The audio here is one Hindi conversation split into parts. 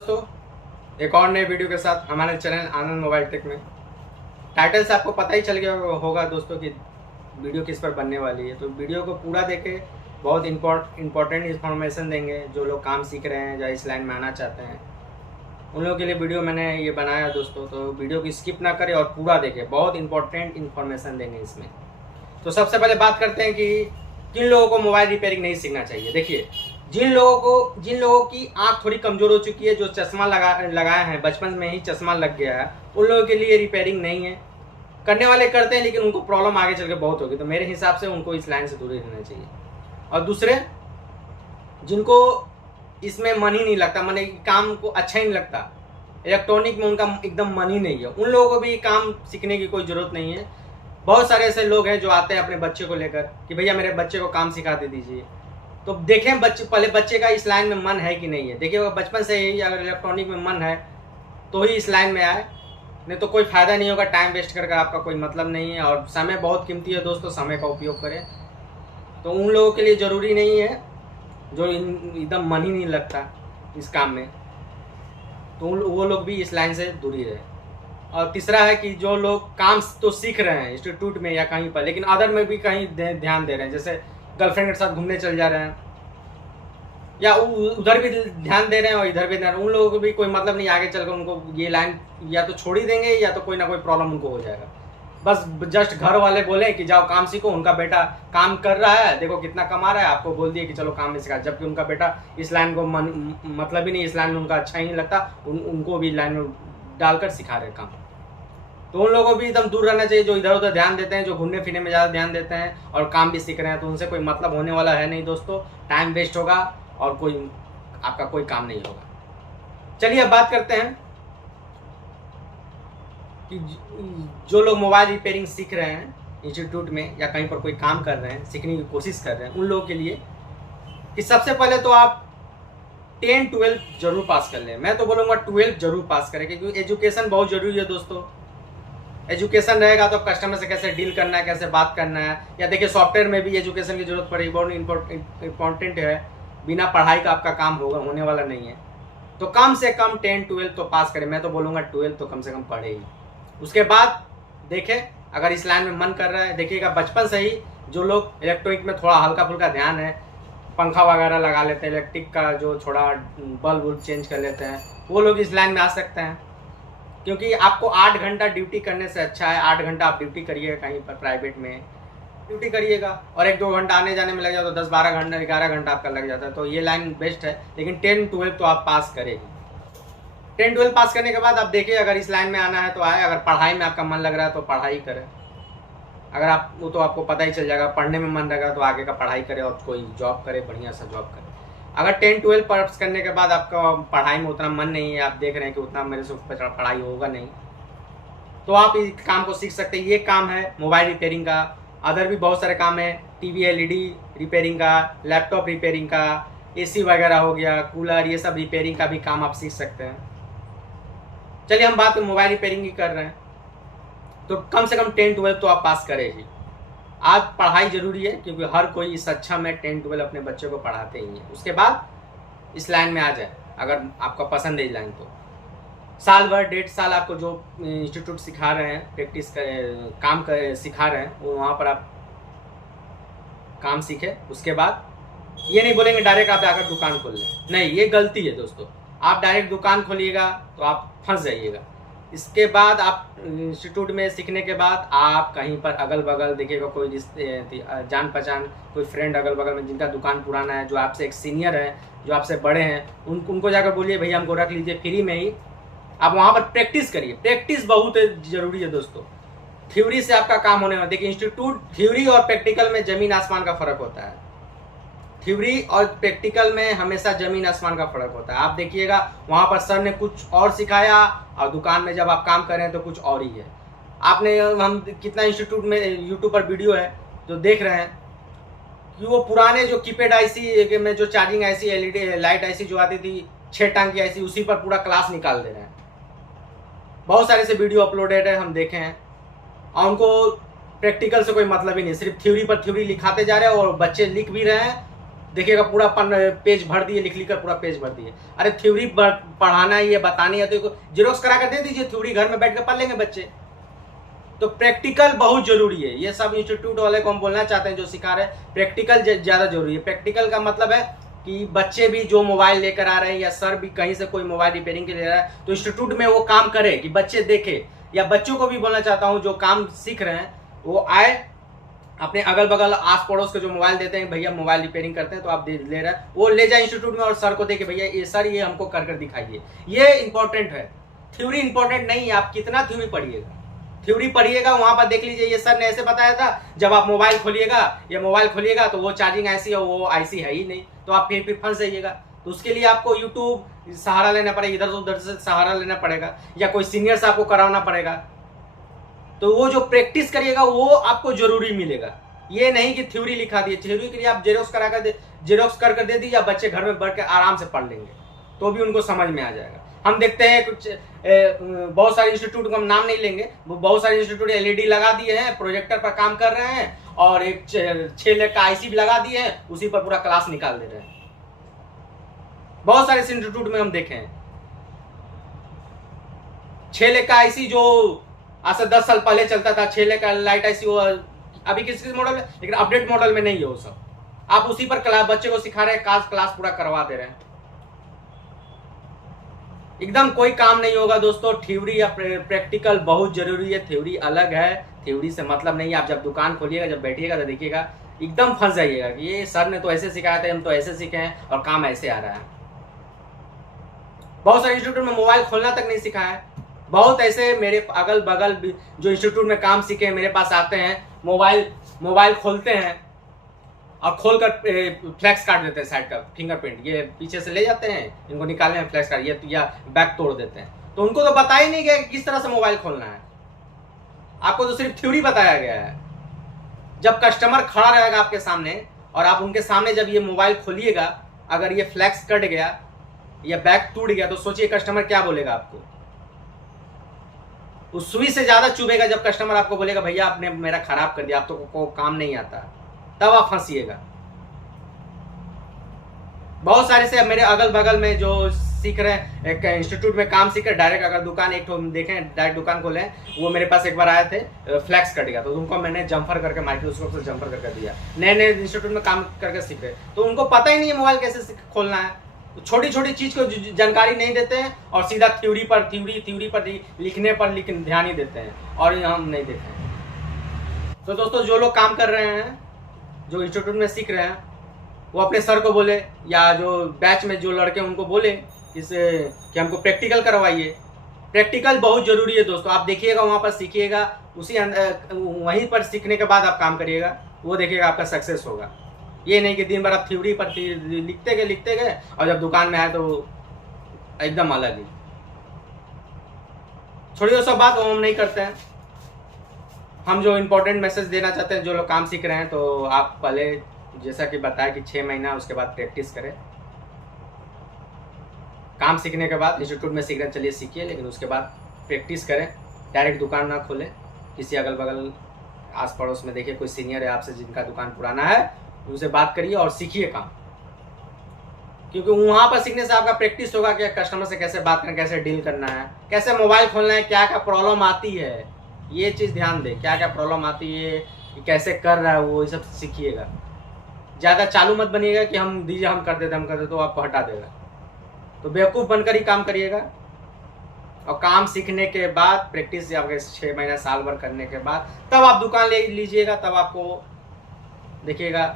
दोस्तों, एक और नए वीडियो के साथ हमारे चैनल आनंद मोबाइल टेक में। टाइटल से आपको पता ही चल गया होगा दोस्तों कि वीडियो किस पर बनने वाली है। तो वीडियो को पूरा देखें, बहुत इम्पोर्टेंट इन्फॉर्मेशन देंगे। जो लोग काम सीख रहे हैं या इस लाइन में आना चाहते हैं उन लोगों के लिए वीडियो मैंने ये बनाया दोस्तों। तो वीडियो की स्किप ना करें और पूरा देखें, बहुत इंपॉर्टेंट इन्फॉर्मेशन देंगे इसमें। तो सबसे पहले बात करते हैं कि किन लोगों को मोबाइल रिपेयरिंग नहीं सीखना चाहिए। देखिए, जिन लोगों की आंख थोड़ी कमजोर हो चुकी है, जो चश्मा लगाए हैं, बचपन में ही चश्मा लग गया है, उन लोगों के लिए रिपेयरिंग नहीं है। करने वाले करते हैं लेकिन उनको प्रॉब्लम आगे चल के बहुत होगी। तो मेरे हिसाब से उनको इस लाइन से दूर ही रहना चाहिए। और दूसरे, जिनको इसमें मन ही नहीं लगता, मन काम को अच्छा ही नहीं लगता, इलेक्ट्रॉनिक में उनका एकदम मन ही नहीं है, उन लोगों को भी काम सीखने की कोई ज़रूरत नहीं है। बहुत सारे ऐसे लोग हैं जो आते हैं अपने बच्चे को लेकर कि भैया मेरे बच्चे को काम सिखा दे दीजिए। तो देखें पहले बच्चे का इस लाइन में मन है कि नहीं है। देखिए, बचपन से ही अगर इलेक्ट्रॉनिक में मन है तो ही इस लाइन में आए, नहीं तो कोई फ़ायदा नहीं होगा। टाइम वेस्ट करके आपका कोई मतलब नहीं है। और समय बहुत कीमती है दोस्तों, समय का उपयोग करें। तो उन लोगों के लिए ज़रूरी नहीं है जो एकदम मन ही नहीं लगता इस काम में, तो वो लोग भी इस लाइन से दूरी रहे। और तीसरा है कि जो लोग काम तो सीख रहे हैं इंस्टीट्यूट में या कहीं पर, लेकिन अदर में भी कहीं ध्यान दे रहे हैं, जैसे गर्लफ्रेंड के साथ घूमने चल जा रहे हैं या उधर भी ध्यान दे रहे हैं और इधर भी ध्यान, उन लोगों को भी कोई मतलब नहीं। आगे चलकर उनको ये लाइन या तो छोड़ ही देंगे या तो कोई ना कोई प्रॉब्लम उनको हो जाएगा। बस जस्ट घर वाले बोले कि जाओ काम सीखो, उनका बेटा काम कर रहा है, देखो कितना कमा रहा है, आपको बोल दिए कि चलो काम में सिखा, जबकि उनका बेटा इस लाइन को मतलब ही नहीं, इस लाइन में उनका अच्छा ही नहीं लगता, उनको भी लाइन में डालकर सिखा रहे काम। तो उन लोगों को भी एकदम दूर रहना चाहिए जो इधर उधर ध्यान देते हैं, जो घूमने फिरने में ज़्यादा ध्यान देते हैं और काम भी सीख रहे हैं। तो उनसे कोई मतलब होने वाला है नहीं दोस्तों, टाइम वेस्ट होगा और कोई आपका कोई काम नहीं होगा। चलिए अब बात करते हैं कि जो लोग मोबाइल रिपेयरिंग सीख रहे हैं इंस्टीट्यूट में या कहीं पर कोई काम कर रहे हैं, सीखने की कोशिश कर रहे हैं, उन लोगों के लिए कि सबसे पहले तो आप 10-12 जरूर पास कर लें। मैं तो बोलूँगा 12 जरूर पास करें, क्योंकि एजुकेशन बहुत ज़रूरी है दोस्तों। एजुकेशन रहेगा तो कस्टमर से कैसे डील करना है, कैसे बात करना है, या देखिए सॉफ्टवेयर में भी एजुकेशन की जरूरत पड़ेगी, बहुत इंपॉर्टेंट है। बिना पढ़ाई का आपका काम होने वाला नहीं है। तो कम से कम 10-12 तो पास करें। मैं तो बोलूँगा 12 तो कम से कम पढ़े ही। उसके बाद देखें अगर इस लाइन में मन कर रहा है। देखिएगा बचपन से ही जो लोग इलेक्ट्रॉनिक में थोड़ा हल्का फुल्का ड्यान है, पंखा वगैरह लगा लेते हैं, इलेक्ट्रिक का जो थोड़ा बल्ब चेंज कर लेते हैं, वो लोग इस लाइन में आ सकते हैं। क्योंकि आपको 8 घंटा ड्यूटी करने से अच्छा है 8 घंटा आप ड्यूटी करिएगा, कहीं पर प्राइवेट में ड्यूटी करिएगा और 1-2 घंटा आने जाने में लग जाता, तो 10-12 घंटा 11 घंटा आपका लग जाता है। तो ये लाइन बेस्ट है। लेकिन 10-12 तो आप पास करेगी। 10-12 पास करने के बाद आप देखिए अगर इस लाइन में आना है तो आए, अगर पढ़ाई में आपका मन लग रहा है तो पढ़ाई करें। अगर आप वो तो आपको पता ही चल जाएगा, पढ़ने में मन रहेगा तो आगे का पढ़ाई करें और कोई जॉब करे, बढ़िया सा जॉब करे। अगर 10-12 पास करने के बाद आपका पढ़ाई में उतना मन नहीं है, आप देख रहे हैं कि उतना मेरे से पढ़ाई होगा नहीं, तो आप इस काम को सीख सकते हैं। ये काम है मोबाइल रिपेयरिंग का। अदर भी बहुत सारे काम है, टीवी एलईडी रिपेयरिंग का, लैपटॉप रिपेयरिंग का, एसी वगैरह हो गया, कूलर, ये सब रिपेयरिंग का भी काम आप सीख सकते हैं। चलिए हम बात मोबाइल रिपेयरिंग की कर रहे हैं, तो कम से कम 10-12 तो आप पास करें ही। आज पढ़ाई जरूरी है क्योंकि हर कोई इस अच्छा में 10-12 अपने बच्चे को पढ़ाते ही हैं। उसके बाद इस लाइन में आ जाए, अगर आपका पसंद है इस लाइन तो साल भर 1.5 साल आपको जो इंस्टीट्यूट सिखा रहे हैं, प्रैक्टिस काम सिखा रहे हैं, वो वहाँ पर आप काम सीखें। उसके बाद ये नहीं बोलेंगे डायरेक्ट आप जाकर दुकान खोल लें, नहीं, ये गलती है दोस्तों। आप डायरेक्ट दुकान खोलिएगा तो आप फंस जाइएगा। इसके बाद आप इंस्टीट्यूट में सीखने के बाद आप कहीं पर अगल बगल देखिएगा कोई जान पहचान, कोई फ्रेंड अगल बगल में जिनका दुकान पुराना है, जो आपसे एक सीनियर है, जो आपसे बड़े हैं, उनको जाकर बोलिए भैया हमको रख लीजिए फ्री में ही। आप वहाँ पर प्रैक्टिस करिए। प्रैक्टिस बहुत ज़रूरी है दोस्तों। थ्योरी से आपका काम होने वाला। देखिए इंस्टीट्यूट, थ्योरी और प्रैक्टिकल में ज़मीन आसमान का फ़र्क होता है। थ्योरी और प्रैक्टिकल में हमेशा ज़मीन आसमान का फ़र्क होता है। आप देखिएगा वहाँ पर सर ने कुछ और सिखाया और दुकान में जब आप काम कर रहे हैं तो कुछ और ही है। आपने हम कितना इंस्टीट्यूट में यूट्यूब पर वीडियो है जो देख रहे हैं कि वो पुराने जो कीपैड आईसी में जो charging IC, LED light IC जो आती थी, 6 टांग की आईसी, उसी पर पूरा क्लास निकाल दे रहे हैं। बहुत सारे से वीडियो अपलोडेड है, हम देखे हैं। और उनको प्रैक्टिकल से कोई मतलब ही नहीं, सिर्फ थ्योरी पर थ्योरी लिखाते जा रहे हैं और बच्चे लिख भी रहे हैं, देखिएगा पूरा पेज भर दिए, लिख कर पूरा पेज भर दिए। अरे थ्योरी पढ़ाना ही है, बतानी है तो जेरोक्स करा कर दे दीजिए, थ्योरी घर में बैठ कर पढ़ लेंगे बच्चे। तो प्रैक्टिकल बहुत जरूरी है। ये सब इंस्टीट्यूट वाले को हम बोलना चाहते हैं जो सिखा रहे हैं, प्रैक्टिकल ज्यादा जरूरी है। प्रैक्टिकल का मतलब है कि बच्चे भी जो मोबाइल लेकर आ रहे हैं या सर भी कहीं से कोई मोबाइल रिपेयरिंग के ले रहा है तो इंस्टीट्यूट में वो काम करे कि बच्चे देखे। या बच्चों को भी बोलना चाहता हूँ जो काम सीख रहे हैं वो आए, अपने अगल बगल आस पड़ोस के जो मोबाइल देते हैं, भैया मोबाइल रिपेयरिंग करते हैं तो आप ले रहे हैं, वो ले जाए इंस्टीट्यूट में और सर को दे के भैया ये सर ये हमको कर दिखाइए। ये इंपॉर्टेंट है, थ्योरी इंपॉर्टेंट नहीं है। आप कितना थ्योरी पढ़िएगा, थ्योरी पढ़िएगा वहां पर देख लीजिए ये सर ने ऐसे बताया था, जब आप मोबाइल खोलिएगा तो वो चार्जिंग ऐसी है, वो ऐसी है ही नहीं, तो आप फिर फंस जाइएगा। तो उसके लिए आपको यूट्यूब सहारा लेना पड़ेगा, इधर उधर से सहारा लेना पड़ेगा, या कोई सीनियर से आपको कराना पड़ेगा। तो वो जो प्रैक्टिस करिएगा वो आपको जरूरी मिलेगा। ये नहीं कि थ्योरी लिखा दिए, थ्योरी के लिए आप जेरोक्स कर दे दीजिए, बच्चे घर में बैठ के आराम से पढ़ लेंगे तो भी उनको समझ में आ जाएगा। हम देखते हैं कुछ बहुत सारे इंस्टीट्यूट का हम नाम नहीं लेंगे, बहुत सारे इंस्टीट्यूट एलईडी लगा दिए हैं, प्रोजेक्टर पर काम कर रहे हैं और एक 6 लाख का आईसी भी लगा दिए हैं, उसी पर पूरा क्लास निकाल दे रहे हैं। बहुत सारे इंस्टीट्यूट में हम देखे हैं 6 लाख का आईसी जो आज से 10 साल पहले चलता था, 6 लाख का लाइट आईसी, वो अभी किस मॉडल में, लेकिन अपडेट मॉडल में नहीं है वो सब। आप उसी पर बच्चे को सिखा रहे हैं, क्लास पूरा करवा दे रहे हैं। एकदम कोई काम नहीं होगा दोस्तों। थ्योरी या प्रैक्टिकल बहुत जरूरी है। थ्योरी अलग है, थ्योरी से मतलब नहीं है। आप जब दुकान खोलिएगा, जब बैठिएगा तो देखिएगा एकदम फंस जाइएगा कि ये सर ने तो ऐसे सिखाया था, हम तो ऐसे सीखे हैं और काम ऐसे आ रहा है। बहुत सारे इंस्टीट्यूट में मोबाइल खोलना तक नहीं सिखाया है। बहुत ऐसे मेरे अगल बगल जो इंस्टीट्यूट में काम सीखे मेरे पास आते हैं, मोबाइल खोलते हैं और खोलकर फ्लैक्स काट देते हैं, साइड का फिंगरप्रिंट ये पीछे से ले जाते हैं, इनको निकालने में फ्लैक्स काट या बैक तोड़ देते हैं। तो उनको तो बता ही नहीं गया कि किस तरह से मोबाइल खोलना है, आपको तो सिर्फ थ्योरी बताया गया है। जब कस्टमर खड़ा रहेगा आपके सामने और आप उनके सामने जब ये मोबाइल खोलिएगा, अगर ये फ्लैक्स कट गया या बैक टूट गया तो सोचिए कस्टमर क्या बोलेगा आपको। उस सुई से ज्यादा चुभेगा जब कस्टमर आपको बोलेगा भैया आपने मेरा खराब कर दिया, आप तो काम नहीं आता, तब आप फंसिएगा। बहुत सारे से मेरे अगल बगल में जो सीख रहे हैं, एक इंस्टीट्यूट में काम सीख रहे डायरेक्ट, अगर दुकान एक तो देखें डायरेक्ट दुकान खोले, वो मेरे पास एक बार आए थे, फ्लैक्स कट गया तो उनको मैंने जम्फर करके माइक्रोस्कोप से जम्फर करके दिया। नए इंस्टीट्यूट में काम करके सीख रहे तो उनको पता ही नहीं है मोबाइल कैसे खोलना है। छोटी छोटी चीज को जानकारी नहीं देते हैं और सीधा थ्योरी पर लिखने पर ध्यान ही देते हैं, और हम नहीं देते हैं। तो दोस्तों जो लोग काम कर रहे हैं, जो इंस्टीट्यूट में सीख रहे हैं, वो अपने सर को बोले या जो बैच में जो लड़के उनको बोले कि हमको प्रैक्टिकल करवाइए। प्रैक्टिकल बहुत जरूरी है दोस्तों। आप देखिएगा वहाँ पर सीखिएगा, वहीं पर सीखने के बाद आप काम करिएगा, वो देखिएगा आपका सक्सेस होगा। ये नहीं कि दिन भर आप थ्योरी पर लिखते गए और जब दुकान में आए तो एकदम अलग ही। छोड़िए सब बात, वो हम नहीं करते हैं। हम जो इम्पोर्टेंट मैसेज देना चाहते हैं, जो लोग काम सीख रहे हैं, तो आप पहले जैसा कि बताया कि 6 महीना उसके बाद प्रैक्टिस करें। काम सीखने के बाद इंस्टीट्यूट में सीख रहे हैं, चलिए सीखिए, लेकिन उसके बाद प्रैक्टिस करें। डायरेक्ट दुकान ना खोलें, किसी अगल बगल आस पड़ोस में देखिए कोई सीनियर है आपसे जिनका दुकान पुराना है, उनसे बात करिए और सीखिए काम। क्योंकि वहाँ पर सीखने से आपका प्रैक्टिस होगा कि कस्टमर से कैसे बात करना, कैसे डील करना है, कैसे मोबाइल खोलना है, क्या क्या प्रॉब्लम आती है, ये चीज़ ध्यान दें। क्या क्या प्रॉब्लम आती है, कैसे कर रहा है वो, ये सब सीखिएगा। ज़्यादा चालू मत बनिएगा कि हम दीजिए हम कर देते तो आपको हटा देगा। तो बेवकूफ़ बनकर ही काम करिएगा। और काम सीखने के बाद प्रैक्टिस आपके 6 महीना साल भर करने के बाद तब आप दुकान ले लीजिएगा, तब आपको देखिएगा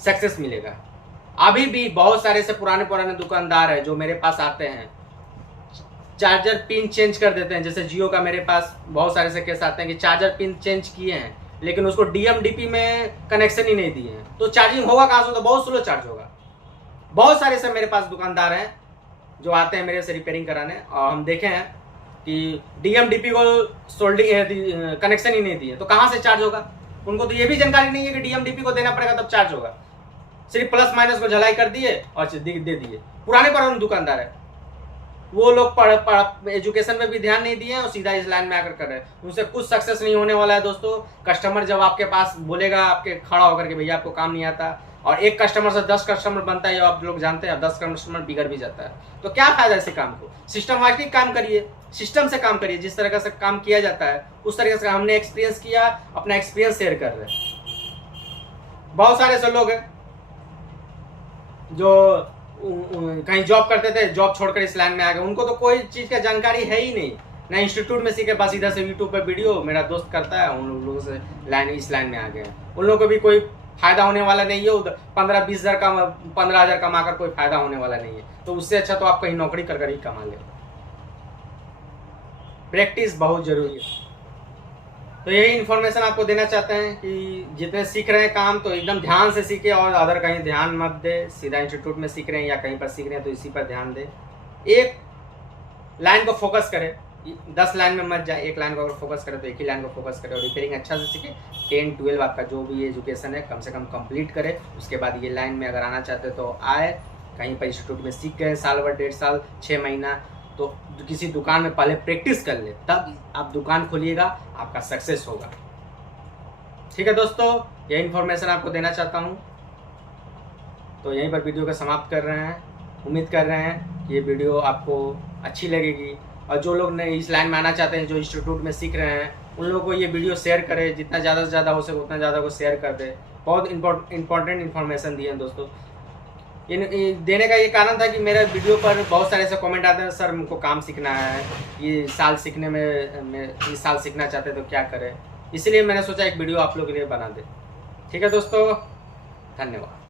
सक्सेस मिलेगा। अभी भी बहुत सारे से पुराने दुकानदार हैं जो मेरे पास आते हैं, चार्जर पिन चेंज कर देते हैं। जैसे जियो का मेरे पास बहुत सारे से केस आते हैं कि चार्जर पिन चेंज किए हैं लेकिन उसको डीएमडीपी में कनेक्शन ही नहीं दिए हैं, तो चार्जिंग होगा कहाँ से, तो बहुत स्लो चार्ज होगा। बहुत सारे से मेरे पास दुकानदार हैं जो आते हैं मेरे से रिपेयरिंग कराने, और हम देखे हैं कि डीएमडीपी को सोल्डिंग कनेक्शन ही नहीं दिए, तो कहाँ से चार्ज होगा। उनको तो ये भी जानकारी नहीं है कि डीएमडीपी को देना पड़ेगा तब चार्ज होगा। सिर्फ प्लस माइनस को झलाई कर दिए और दे दिए। पुराने दुकानदार है, वो लोग एजुकेशन पे भी ध्यान नहीं दिए और सीधा इस लाइन में आकर कर रहे हैं। उनसे कुछ सक्सेस नहीं होने वाला है दोस्तों। कस्टमर जब आपके पास बोलेगा आपके खड़ा होकर के भैया आपको काम नहीं आता, और एक कस्टमर से 10 कस्टमर बनता है, आप लोग जानते हैं, 10 कस्टमर बिगड़ भी जाता है, तो क्या फायदा ऐसे काम को। सिस्टमैटिक काम करिए, सिस्टम से काम करिए, जिस तरह से काम किया जाता है उस तरीके से। हमने एक्सपीरियंस किया, अपना एक्सपीरियंस शेयर कर रहे हैं। बहुत सारे ऐसे लोग हैं जो कहीं जॉब करते थे, जॉब छोड़कर इस लाइन में आ गए, उनको तो कोई चीज़ का जानकारी है ही नहीं, ना इंस्टीट्यूट में सीखे, बस इधर से यूट्यूब पे वीडियो मेरा दोस्त करता है, उन लोगों से इस लाइन में आ गए हैं। उन लोगों को भी कोई फायदा होने वाला नहीं है, उधर 15-20 हज़ार का 15,000 कमाकर कोई फायदा होने वाला नहीं है। तो उससे अच्छा तो आप कहीं नौकरी कर ही कमा ले। प्रैक्टिस बहुत जरूरी है। तो यही इन्फॉर्मेशन आपको देना चाहते हैं कि जितने सीख रहे हैं काम तो एकदम ध्यान से सीखे, और अदर कहीं ध्यान मत दे। सीधा इंस्टीट्यूट में सीख रहे हैं या कहीं पर सीख रहे हैं तो इसी पर ध्यान दे। एक लाइन को फोकस करें, 10 लाइन में मत जाए। एक लाइन को अगर फोकस करें तो एक ही लाइन को फोकस करें, और रिपेयरिंग अच्छा से सीखे। 10-12 आपका जो भी एजुकेशन है कम से कम कंप्लीट करें। उसके बाद ये लाइन में अगर आना चाहते तो आए, कहीं पर इंस्टीट्यूट में सीख गए, साल भर, 1.5 साल, 6 महीना, तो किसी दुकान में पहले प्रैक्टिस कर ले, तब आप दुकान खोलिएगा, आपका सक्सेस होगा। ठीक है दोस्तों, यह इन्फॉर्मेशन आपको देना चाहता हूँ। तो यहीं पर वीडियो को समाप्त कर रहे हैं। उम्मीद कर रहे हैं कि ये वीडियो आपको अच्छी लगेगी, और जो लोग नहीं इस लाइन में आना चाहते हैं, जो इंस्टीट्यूट में सीख रहे हैं, उन लोगों को ये वीडियो शेयर करें, जितना ज़्यादा से ज़्यादा हो सके उतना ज़्यादा को शेयर कर दे। बहुत इंपॉर्टेंट इन्फॉर्मेशन दिए हैं दोस्तों। देने का ये कारण था कि मेरे वीडियो पर बहुत सारे ऐसे कमेंट आते हैं, सर मुझको काम सीखना है, ये साल सीखने में इस साल सीखना चाहते हैं तो क्या करें। इसलिए मैंने सोचा एक वीडियो आप लोग के लिए बना दे। ठीक है दोस्तों, धन्यवाद।